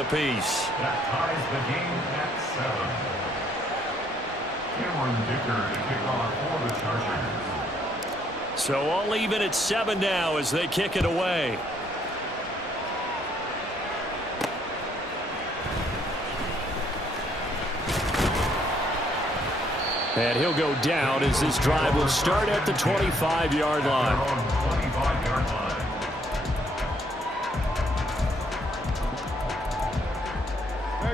apiece. That ties the game at 7. Cameron Dicker to kick off for the Chargers. So all even at 7 now as they kick it away. And he'll go down as this drive will start at the 25-yard line.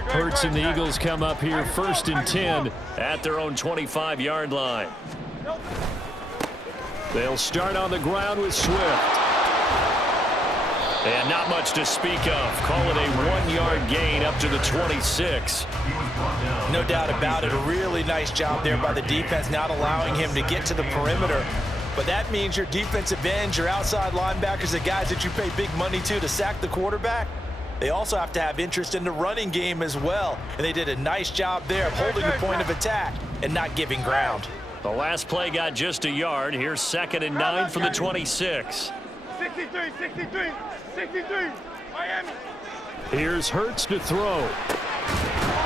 Hurts and the Eagles come up here 1st and 10 at their own 25-yard line. They'll start on the ground with Swift. And not much to speak of. Call it a 1-yard gain up to the 26. No doubt about it. A really nice job there by the defense, not allowing him to get to the perimeter. But that means your defensive ends, your outside linebackers, the guys that you pay big money to sack the quarterback, they also have to have interest in the running game as well. And they did a nice job there of holding the point of attack and not giving ground. The last play got just a yard. Here's 2nd and 9 from the 26. 63, Miami. Here's Hurts to throw.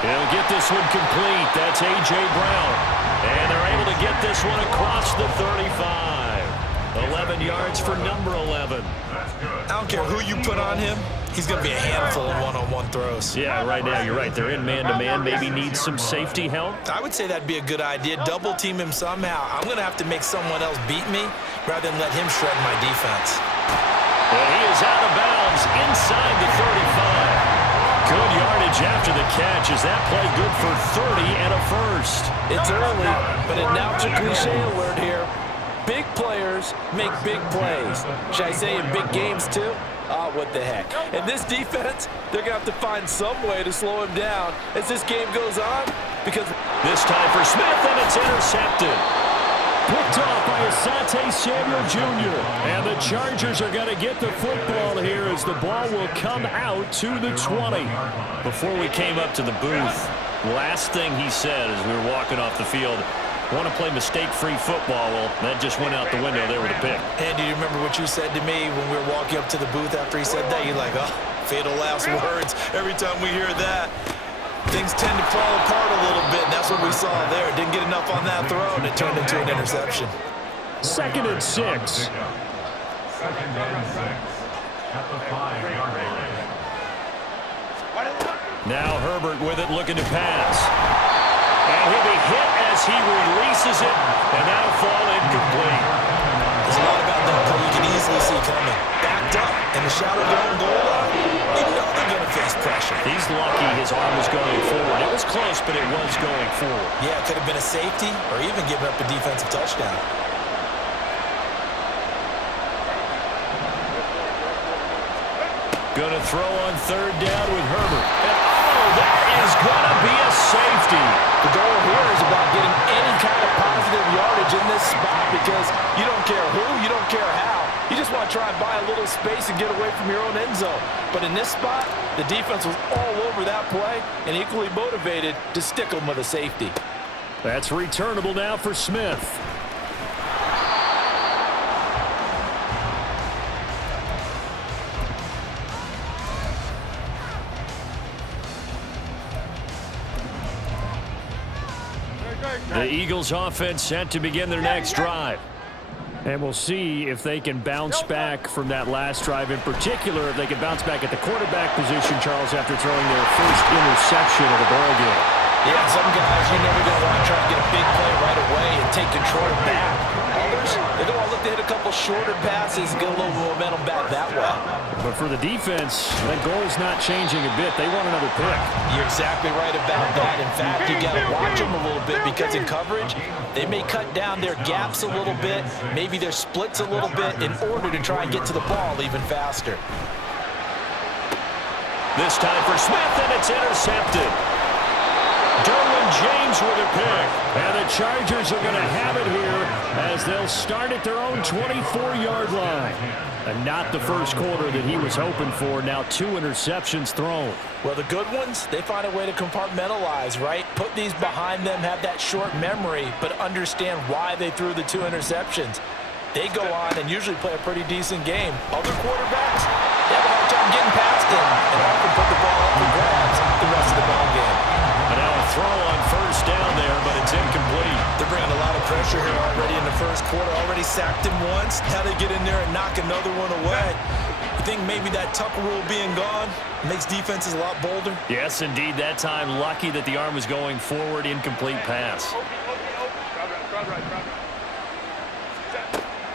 He'll get this one complete. That's A.J. Brown. And they're able to get this one across the 35. 11 yards for number 11. I don't care who you put on him. He's going to be a handful of one-on-one throws. Yeah, right now you're right. They're in man-to-man. Maybe needs some safety help. I would say that'd be a good idea. Double team him somehow. I'm going to have to make someone else beat me rather than let him shred my defense. And he is out of bounds inside the 35. Good yardage after the catch. Is that play good for 30 and a first? It's early, but announcer cliche alert here. Big players make big plays. Should I say in big games too? What the heck. And this defense, they're going to have to find some way to slow him down as this game goes on. Because this time for Smith, and it's intercepted. Picked off by Asante Samuel Jr. And the Chargers are going to get the football here as the ball will come out to the 20. Before we came up to the booth, last thing he said as we were walking off the field, want to play mistake-free football. Well, that just went out the window there with a pick. And do you remember what you said to me when we were walking up to the booth after he said that? You're like, oh, fatal last words. Every time we hear that, things tend to fall apart a little bit, and that's what we saw there. Didn't get enough on that throw, and it turned into an interception. 2nd and 6. 2nd and 6 at the 5-yard line. Now Herbert with it, looking to pass. And he'll be hit as he releases it, and that'll fall incomplete. There's a lot about that play you can easily see coming. Backed up in the shadow of their own goal line, you know they're going to face pressure. He's lucky his arm was going forward. It was close, but it was going forward. Yeah, it could have been a safety or even giving up a defensive touchdown. Going to throw on 3rd down with Herbert. And that is going to be a safety. the goal here is about getting any kind of positive yardage in this spot because you don't care who, you don't care how. You just want to try and buy a little space and get away from your own end zone. But in this spot, the defense was all over that play and equally motivated to stick them with a safety. That's returnable now for Smith. The Eagles offense set to begin their next drive. And we'll see if they can bounce back from that last drive. In particular, if they can bounce back at the quarterback position, Charles, after throwing their first interception of the ball game. Yeah, some guys, you're never going to want to try and get a big play right away and take control back. Others, they're going to look to hit a couple shorter passes and get a little momentum back that way. But for the defense, that goal's not changing a bit. They want another pick. You're exactly right about that. In fact, you got to watch them a little bit because in coverage, they may cut down their gaps a little bit, maybe their splits a little bit in order to try and get to the ball even faster. This time for Smith, and it's intercepted. Derwin James with a pick. And the Chargers are going to have it here as they'll start at their own 24-yard line. And not the first quarter that he was hoping for. Now 2 interceptions thrown. Well, the good ones, they find a way to compartmentalize, right? Put these behind them, have that short memory, but understand why they threw the 2 interceptions. They go on and usually play a pretty decent game. Other quarterbacks, they have a hard time getting past them and often put the ball up for grabs. already sacked him once. Now they get in there and knock another one away. You think maybe that Tucker rule being gone makes defenses a lot bolder? Yes, indeed. That time, lucky that the arm was going forward. Incomplete pass.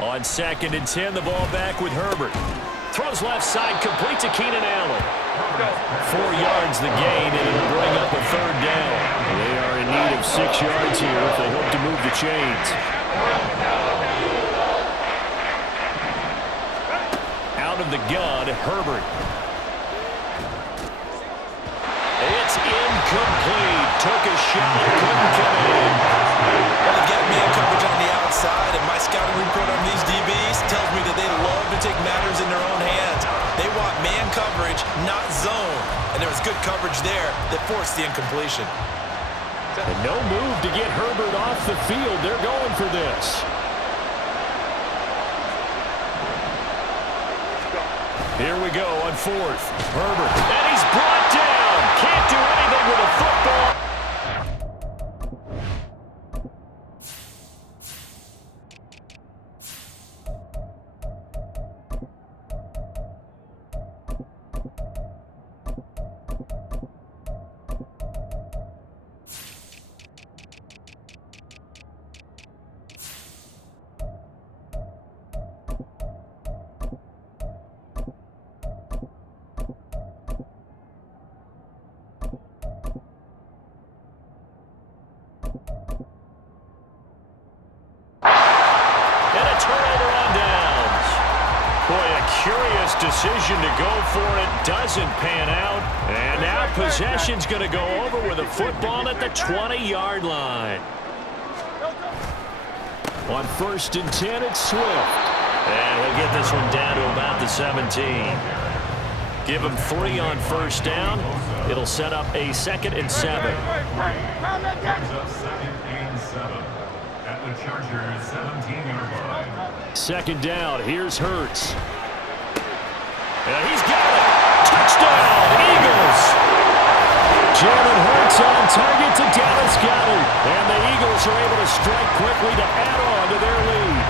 On 2nd and 10, the ball back with Herbert. Throws left side, complete to Keenan Allen. 4 yards the gain, and it'll bring up a 3rd down. They are in need of 6 yards here if they hope to move the chains. Out of the gun, Herbert. It's incomplete. Took a shot, couldn't come in. Well, they get man coverage on the outside, and my scouting report on these DBs tells me that they love to take matters in their own hands. They want man coverage, not zone. And there was good coverage there that forced the incompletion. And no move to get Herbert off the field. They're going for this. Here we go on 4th. Herbert. And he's brought down. Can't do anything with a football. Decision to go for it doesn't pan out, and now possession's going to go over with a football at the 20-yard line. On 1st and 10, it's Swift, and he'll get this one down to about the 17. Give him 3 on 1st down. It'll set up a 2nd and 7. At the Chargers 17-yard line. 2nd down. Here's Hurts. And he's got it. Touchdown, Eagles. Jalen Hurts on target to Dallas Goedert. And the Eagles are able to strike quickly to add on to their lead.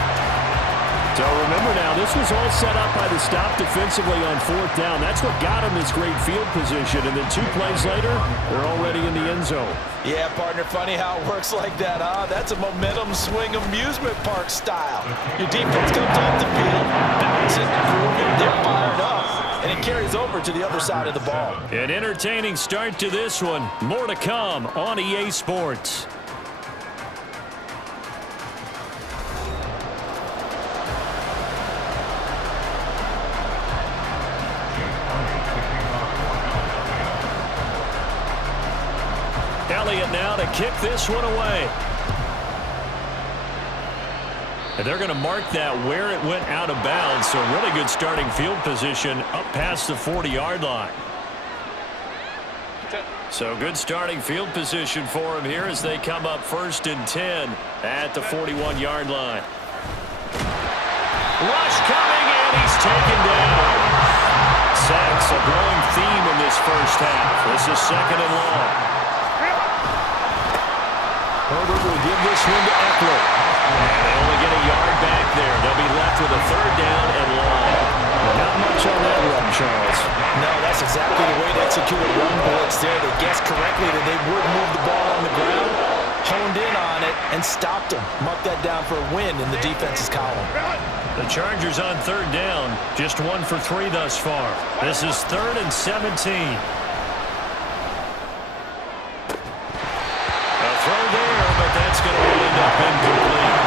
So remember now, this was all set up by the stop defensively on 4th down. That's what got them this great field position. And then 2 plays later, they're already in the end zone. Yeah, partner, funny how it works like that, huh? That's a momentum swing amusement park style. Your defense comes off the field, bounces, grooving, they're fired up, and it carries over to the other side of the ball. An entertaining start to this one. More to come on EA Sports. Elliott now to kick this one away. And they're going to mark that where it went out of bounds. So really good starting field position up past the 40-yard line. So good starting field position for him here as they come up 1st and 10 at the 41-yard line. Rush coming, and he's taken down. Sacks a growing theme in this first half. This is 2nd and long. Herbert will give this one to Eckler. And they only get a yard back there. They'll be left with a 3rd down and long. Not much on that run, Charles. No, that's exactly the way to execute a run blitz there. They guessed correctly that they would move the ball on the ground, honed in on it, and stopped them. Mark that down for a win in the defense's column. The Chargers on 3rd down. Just 1 for 3 thus far. This is 3rd and 17. Throw there, but that's going to end up incomplete.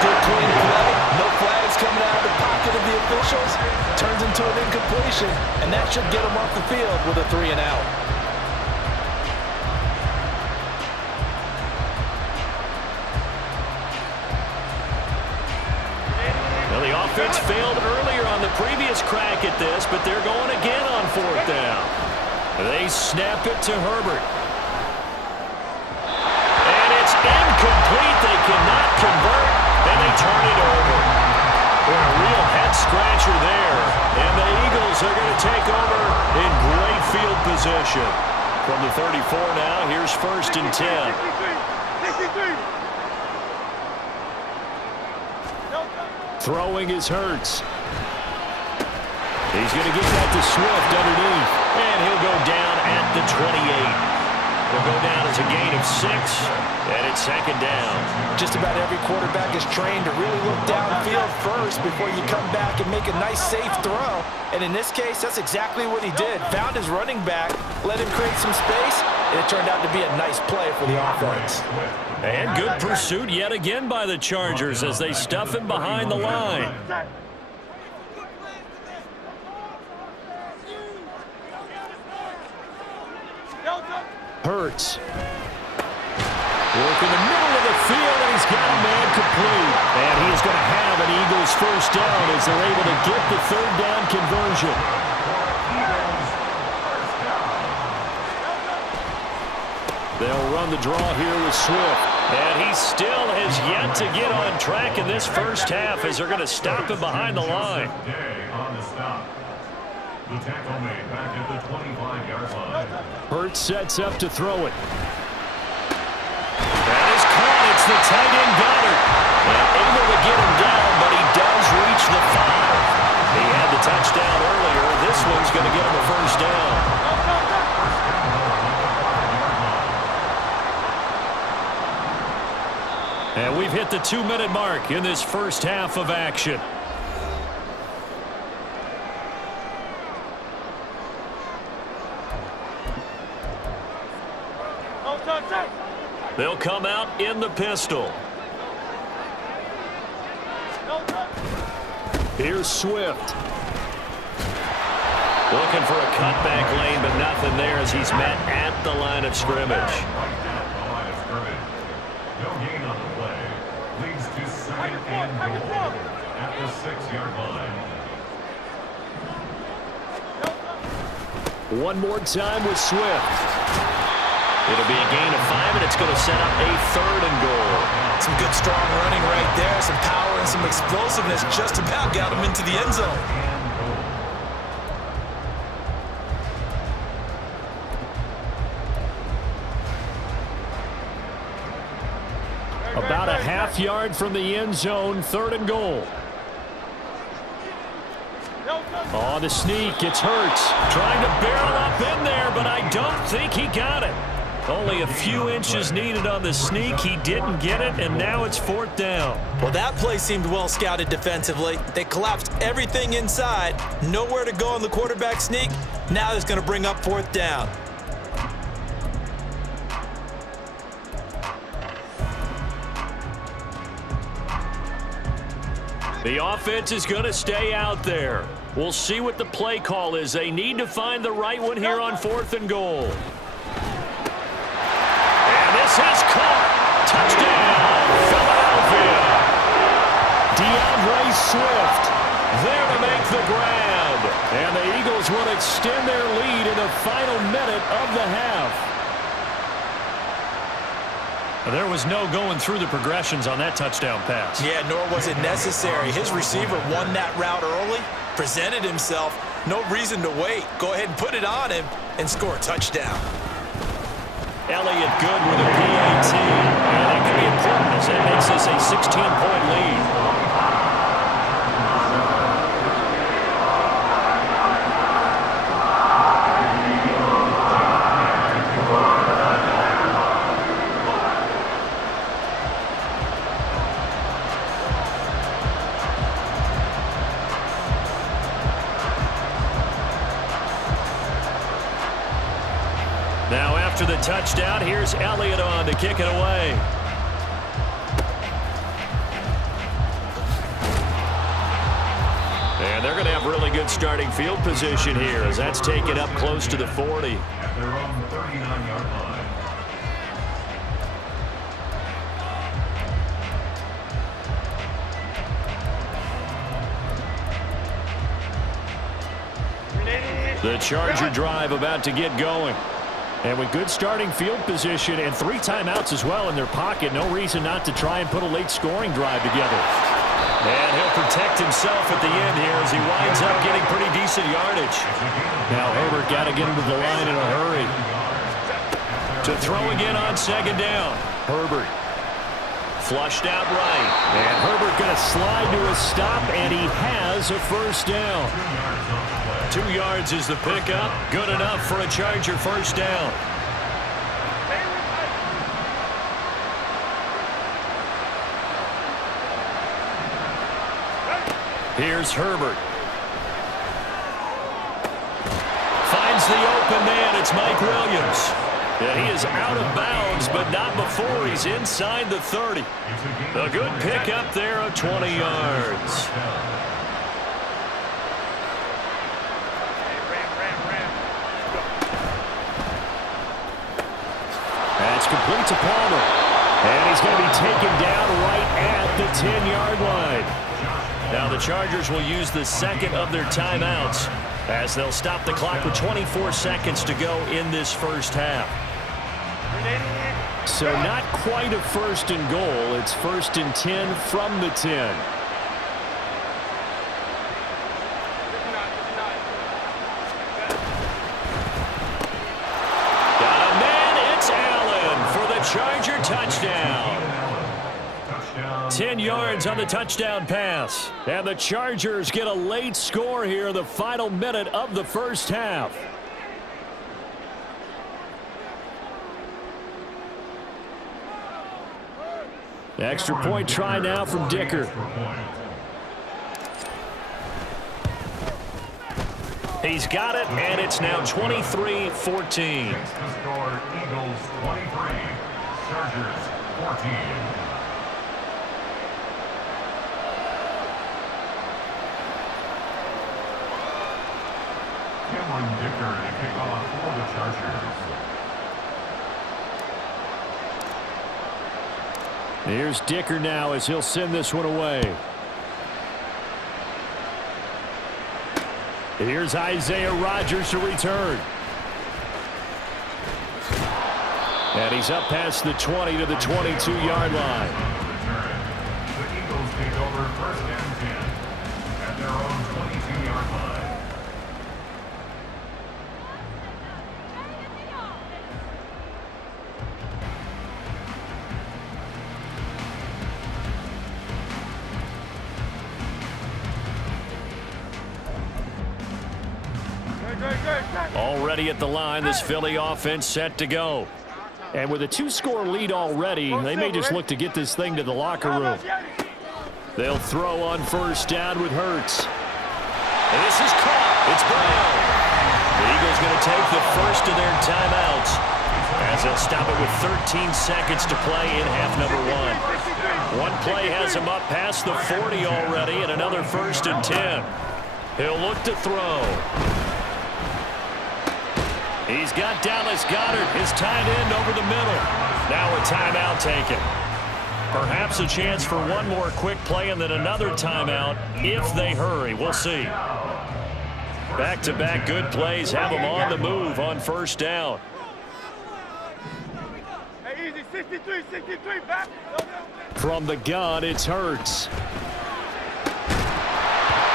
Good clean play. No flags coming out of the pocket of the officials. Turns into an incompletion, and that should get them off the field with a 3 and out. Well, the offense failed earlier on the previous crack at this, but they're going again on 4th down. They snap it to Herbert. Incomplete. They cannot convert, and they turn it over. A real head-scratcher there, and the Eagles are going to take over in great field position. From the 34 now, here's 1st and 10. Throwing is Hurts. He's going to get that to Swift underneath. And he'll go down at the 28. He'll go down as a gain of 6, and it's second down. Just about every quarterback is trained to really look downfield first before you come back and make a nice, safe throw. And in this case, that's exactly what he did. Found his running back, let him create some space, and it turned out to be a nice play for the offense. And good pursuit yet again by the Chargers as they stuff him behind the line. Hurts. Work in the middle of the field, and he's got a man complete. And he is going to have an Eagles first down as they're able to get the third down conversion. They'll run the draw here with Swift. And he still has yet to get on track in this first half as they're going to stop him behind the line. The tackle made back at the 25-yard line. Hurts sets up to throw it. That is caught. It's the tight end Goddard. And able to get him down, but he does reach the 5. He had the touchdown earlier. This one's going to get him a first down. And we've hit the 2-minute mark in this first half of action. They'll come out in the pistol. Here's Swift. Looking for a cutback lane, but nothing there as he's met at the line of scrimmage. No gain on the play. Leads to second and goal at the 6-yard line. One more time with Swift. It'll be a gain of 5, and it's going to set up a third and goal. Some good, strong running right there. Some power and some explosiveness just about got him into the end zone. About a half yard from the end zone, third and goal. On the sneak, it's Hurts. Trying to barrel up in there, but I don't think he got it. Only a few inches needed on the sneak. He didn't get it, and now it's fourth down. Well, that play seemed well scouted defensively. They collapsed everything inside. Nowhere to go on the quarterback sneak. Now it's going to bring up fourth down. The offense is going to stay out there. We'll see what the play call is. They need to find the right one here on fourth and goal. This is caught. Touchdown, Philadelphia. DeAndre Swift there to make the grab. And the Eagles will extend their lead in the final minute of the half. There was no going through the progressions on that touchdown pass. Yeah, nor was it necessary. His receiver won that route early, presented himself. No reason to wait. Go ahead and put it on him and score a touchdown. Elliott good with a PAT. And that could be important as that makes this a 16-point lead. Now after the touchdown, here's Elliott on to kick it away. And they're going to have really good starting field position here as that's taken up close to the 40. At their own 39-yard line. The Charger drive about to get going. And with good starting field position and 3 timeouts as well in their pocket, no reason not to try and put a late scoring drive together. And he'll protect himself at the end here as he winds up getting pretty decent yardage. Now Herbert got to get into the line in a hurry. To throw again on second down. Herbert Flushed out right. And Herbert going to slide to a stop, and he has a first down. 2 yards is the pickup. Good enough for a Charger first down. Here's Herbert. Finds the open man. It's Mike Williams. Yeah, he is out of bounds, but not before he's inside the 30. A good pickup there of 20 yards. That's complete to Palmer. And he's going to be taken down right at the 10-yard line. Now the Chargers will use the second of their timeouts as they'll stop the clock with 24 seconds to go in this first half. So not quite a first and goal. It's 1st and 10 from the 10. Got a man. It's Allen for the Charger touchdown. 10 yards on the touchdown pass. And the Chargers get a late score here in the final minute of the first half. Extra point try now from Dicker. He's got it, and it's now 23-14. The score, Eagles 23, Chargers 14. Dicker to kick off for the Chargers. Here's Dicker now as he'll send this one away. Here's Isaiah Rodgers to return. And he's up past the 20 to the 22-yard line. The Eagles take over 1st and 10 at their own 22-yard line. Already at the line, this Philly offense set to go. And with a 2-score lead already, they may just look to get this thing to the locker room. They'll throw on first down with Hurts. And this is caught. It's Brown. The Eagles going to take the first of their timeouts as they'll stop it with 13 seconds to play in half number 1. One play has him up past the 40 already, and another 1st and 10. He'll look to throw. He's got Dallas Goedert, his tight end, over the middle. Now a timeout taken. Perhaps a chance for one more quick play and then another timeout if they hurry. We'll see. Back-to-back good plays have them on the move on first down. Hey, easy, 63, back. From the gun, it's Hurts.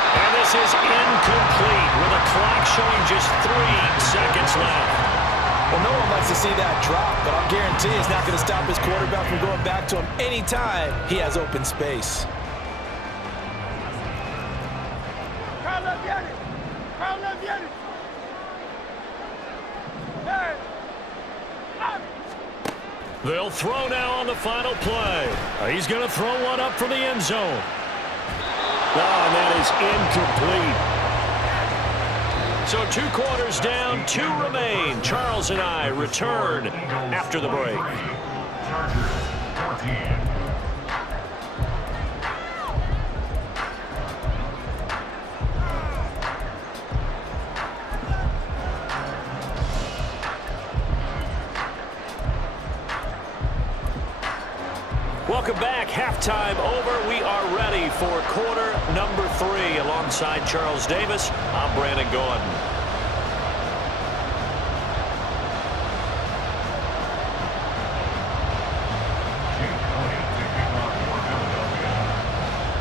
And this is incomplete with a clock showing just 3 seconds left. Well, no one likes to see that drop, but I'll guarantee it's not going to stop his quarterback from going back to him anytime he has open space. They'll throw now on the final play. He's going to throw one up for the end zone. Oh, and that is incomplete. So 2 quarters down, 2 remain. Charles and I return after the break. Chargers 14. Welcome back. Halftime over. We are ready for quarter number 3. Alongside Charles Davis, I'm Brandon Gordon.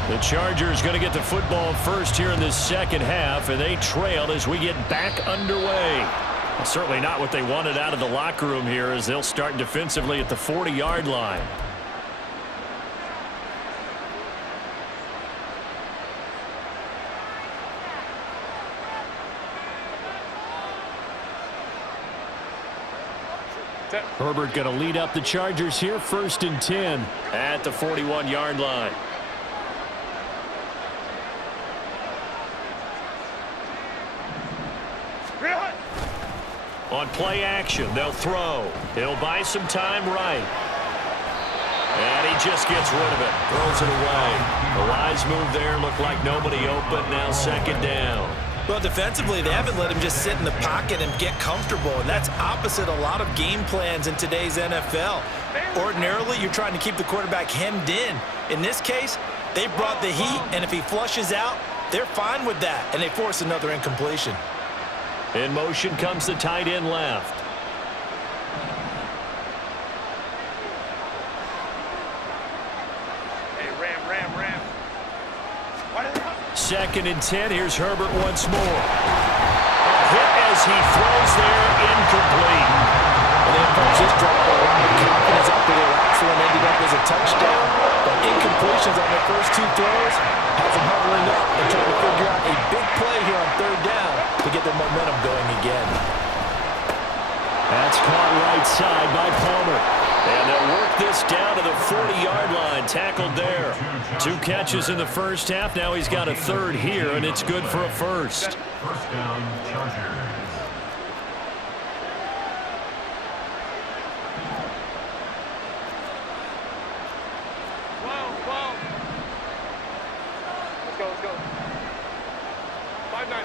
The Chargers going to get the football first here in this second half, and they trail as we get back underway. Well, certainly not what they wanted out of the locker room here as they'll start defensively at the 40-yard line. Herbert going to lead up the Chargers here, 1st and 10 at the 41-yard line. On play action, they'll throw. He'll buy some time right. And he just gets rid of it. Throws it away. The wise move there. Looked like nobody open. Now 2nd down. Well, defensively, they haven't let him just sit in the pocket and get comfortable, and that's opposite a lot of game plans in today's NFL. Ordinarily, you're trying to keep the quarterback hemmed in. In this case, they brought the heat, and if he flushes out, they're fine with that, and they force another incompletion. In motion comes the tight end left. Hey, Ram. 2nd and 10. Here's Herbert once more. A hit as he throws there, incomplete. And then comes this drop ball. Confidence after the last one ended up as a touchdown. But incompletions on their first 2 throws has them hovering up and trying to figure out a big play here on 3rd down to get their momentum going again. That's caught right side by Palmer. And they'll work this down to the 40-yard line. Tackled there. 2 catches in the first half. Now he's got a 3rd here, and it's good for a 1st. 1st down, Chargers. Let's go. 5-9.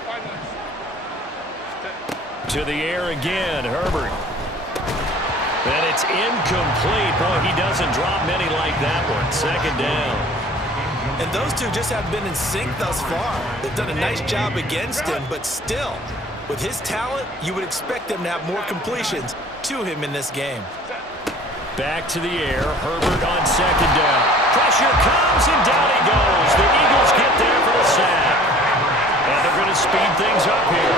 To the air again, Herbert. And it's incomplete. Boy, he doesn't drop many like that one. 2nd down. And those two just have been in sync thus far. They've done a nice job against him, but still, with his talent, you would expect them to have more completions to him in this game. Back to the air. Herbert on 2nd down. Pressure comes, and down he goes. The Eagles get there for the sack. And they're going to speed things up here.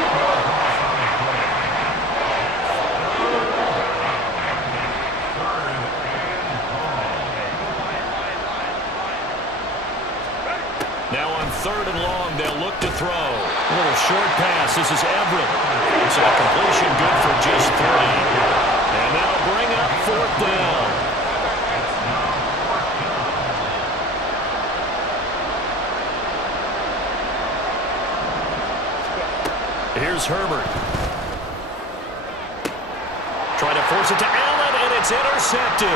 Now on 3rd and long, they'll look to throw. A little short pass. This is Everett. It's a completion good for just 3. And that'll bring up 4th down. Here's Herbert. Trying to force it to Allen, and it's intercepted.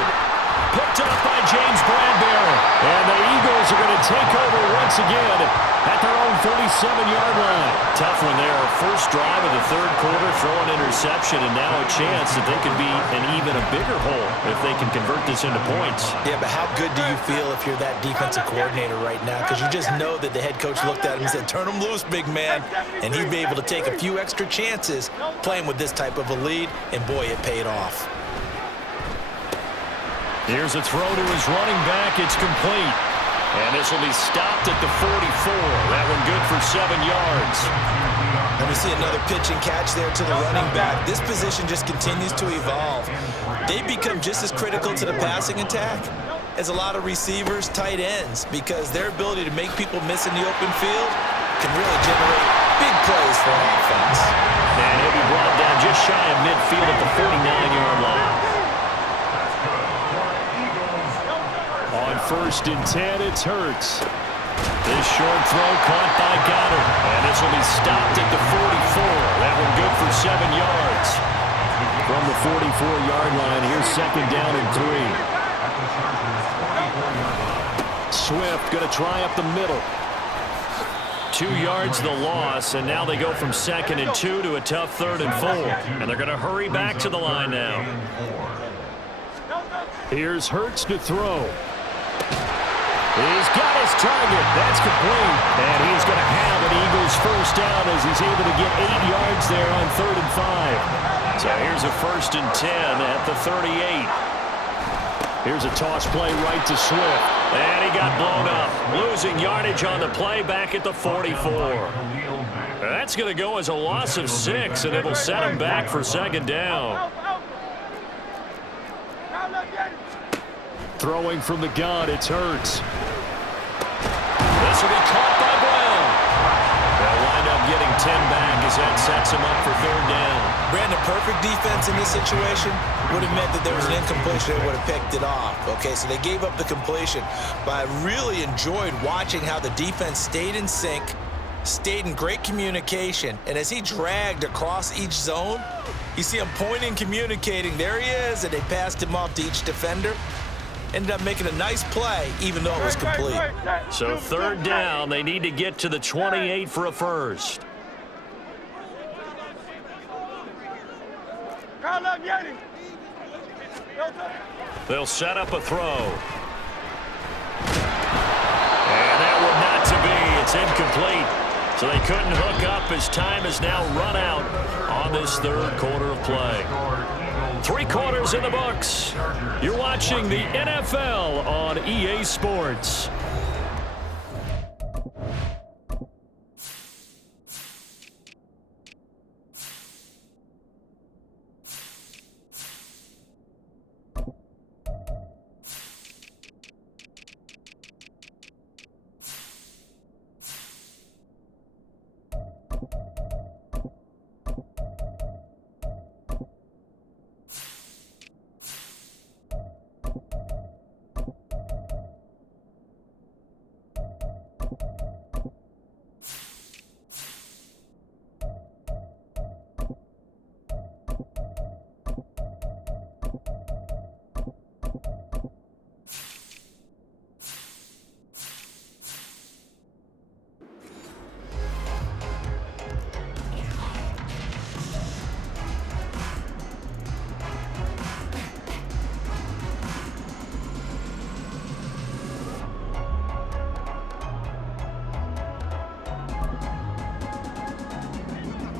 Picked up by James Bradbury. And the Eagles are going to take over once again at their own 47-yard line. Tough one there. First drive of the 3rd quarter, throw an interception, and now a chance that they could be in even a bigger hole if they can convert this into points. Yeah, but how good do you feel if you're that defensive coordinator right now? Because you just know that the head coach looked at him and said, turn him loose, big man. And he'd be able to take a few extra chances playing with this type of a lead, and boy, it paid off. Here's a throw to his running back. It's complete. And this will be stopped at the 44. That one good for 7 yards. And we see another pitch and catch there to the running back. This position just continues to evolve. They become just as critical to the passing attack as a lot of receivers, tight ends, because their ability to make people miss in the open field can really generate big plays for an offense. And he'll be brought down just shy of midfield at the 49-yard line. On 1st and 10, it's Hurts. This short throw caught by Goddard. And this will be stopped at the 44. That one good for 7 yards. From the 44-yard line, here's 2nd down and 3. Swift going to try up the middle. 2 yards the loss, and now they go from 2nd and 2 to a tough 3rd and 4. And they're going to hurry back to the line now. Here's Hurts to throw. He's got his target. That's complete. And he's going to have an Eagles 1st down as he's able to get 8 yards there on 3rd and 5. So here's a 1st and 10 at the 38. Here's a toss play right to Swift. And he got blown up. Losing yardage on the play back at the 44. That's going to go as a loss of 6, and it'll set him back for 2nd down. Throwing from the gun, it's Hurts. This will be caught by Brown. They'll wind up getting 10 back as that sets him up for 3rd down. Brandon, perfect defense in this situation would have meant that there was an incompletion. They would have picked it off. Okay, so they gave up the completion. But I really enjoyed watching how the defense stayed in sync, stayed in great communication, and as he dragged across each zone, you see him pointing, communicating. There he is, and they passed him off to each defender. Ended up making a nice play, even though it was complete. So third down, they need to get to the 28 for a first. They'll set up a throw. And that one not to be. It's incomplete. So they couldn't hook up as time has now run out on this third quarter of play. 3 quarters in the books. You're watching the NFL on EA Sports.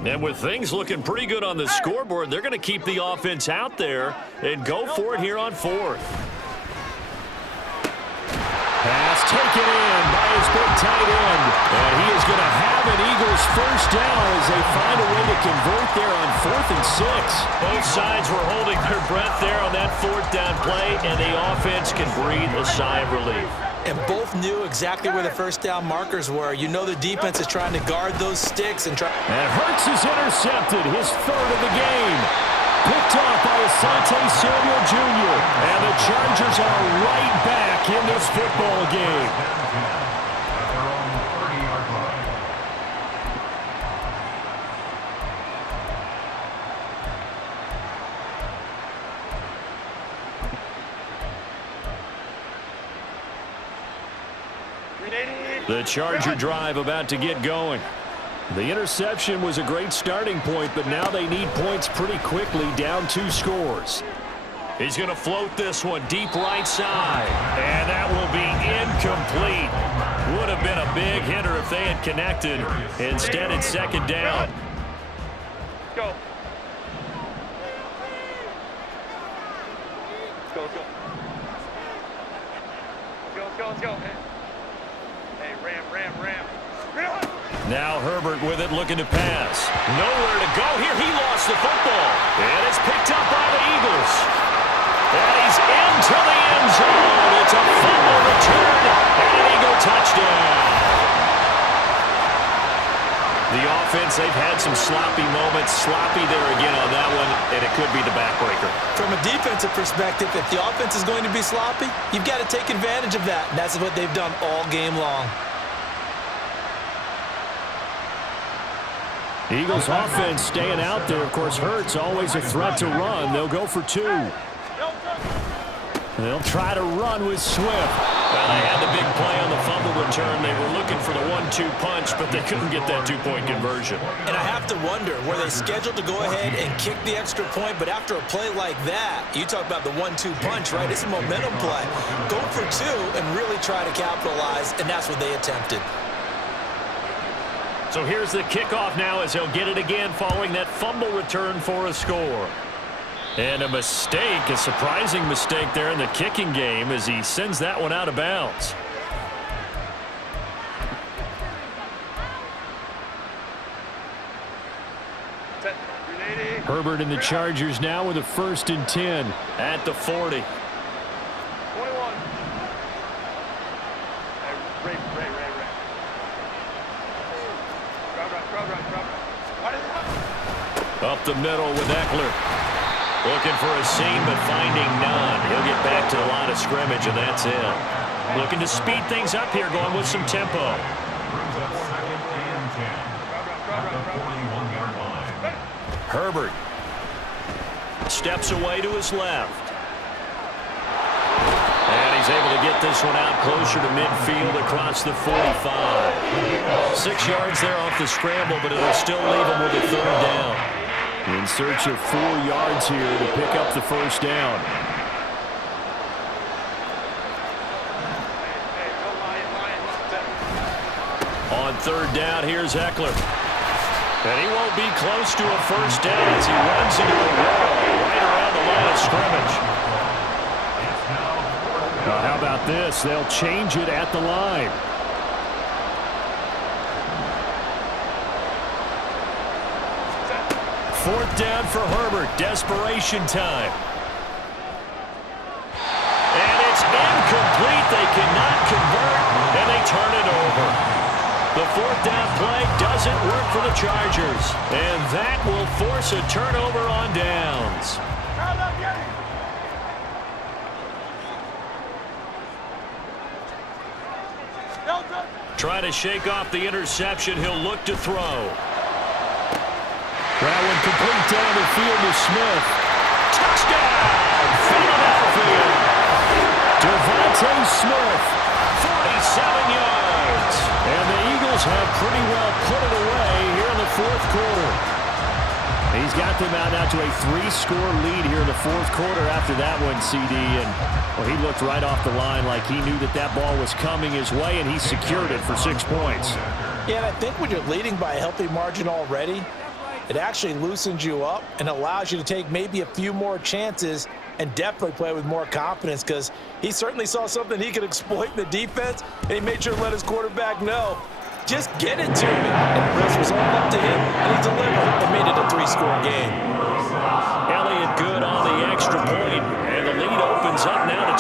And with things looking pretty good on the scoreboard, they're going to keep the offense out there and go for it here on fourth. Pass taken in by his big tight end. And he is going to have an Eagles first down as they find a way to convert there on 4th and 6. Both sides were holding their breath there on that 4th down play, and the offense can breathe a sigh of relief. And both knew exactly where the first down markers were. You know the defense is trying to guard those sticks and try. And Hurts is intercepted, his 3rd of the game. Picked off by Asante Samuel Jr. And the Chargers are right back in this football game. At their own 30-yard line. The Charger drive about to get going. The interception was a great starting point, but now they need points pretty quickly, down 2 scores. He's going to float this one deep right side, and that will be incomplete. Would have been a big hitter if they had connected. Instead, it's 2nd down. Go. Go, go. Let's go. Hey, ram. Now Herbert with it, looking to pass. Nowhere to go here. He lost the football. And it's picked up by the Eagles. And he's into the end zone. It's a fumble return and an Eagle touchdown. The offense, they've had some sloppy moments. Sloppy there again on that one, and it could be the backbreaker. From a defensive perspective, if the offense is going to be sloppy, you've got to take advantage of that. And that's what they've done all game long. Eagles offense staying out there. Of course, Hurts always a threat to run. They'll go for 2. They'll try to run with Swift. Well, they had the big play on the fumble return. They were looking for the 1-2 punch, but they couldn't get that 2-point conversion. And I have to wonder, were they scheduled to go ahead and kick the extra point? But after a play like that, you talk about the 1-2 punch, right? It's a momentum play. Go for 2 and really try to capitalize, and that's what they attempted. So here's the kickoff now as he'll get it again following that fumble return for a score. And a mistake, a surprising mistake there in the kicking game as he sends that one out of bounds. Herbert and the Chargers now with a 1st and 10 at the 40. 21. Ray. Drop. Up the middle with Eckler. Looking for a seam, but finding none. He'll get back to the line of scrimmage, and that's it. Looking to speed things up here, going with some tempo. Brings up 2nd and 10 at the 41-yard line. Herbert steps away to his left. And he's able to get this one out closer to midfield across the 45. 6 yards there off the scramble, but it'll still leave him with a 3rd down. In search of 4 yards here to pick up the 1st down. On 3rd down, here's Eckler. And he won't be close to a 1st down as he runs into a wall right around the line of scrimmage. Now, how about this? They'll change it at the line. Fourth down for Herbert. Desperation time. And it's incomplete. They cannot convert, and they turn it over. The 4th down play doesn't work for the Chargers, and that will force a turnover on downs. Try to shake off the interception. He'll look to throw. That one complete down the field to Smith. Touchdown, Philadelphia. Devontae Smith, 47 yards. And the Eagles have pretty well put it away here in the 4th quarter. He's got them out now to a 3-score lead here in the 4th quarter after that one, CD. And well, he looked right off the line like he knew that that ball was coming his way, and he secured it for 6 points. Yeah, and I think when you're leading by a healthy margin already, it actually loosens you up and allows you to take maybe a few more chances and definitely play with more confidence, because he certainly saw something he could exploit in the defense, and he made sure to let his quarterback know, just get it to me. And the rest was all up to him, and he delivered and made it a 3-score game. Elliott good on the extra point, and the lead opens up now to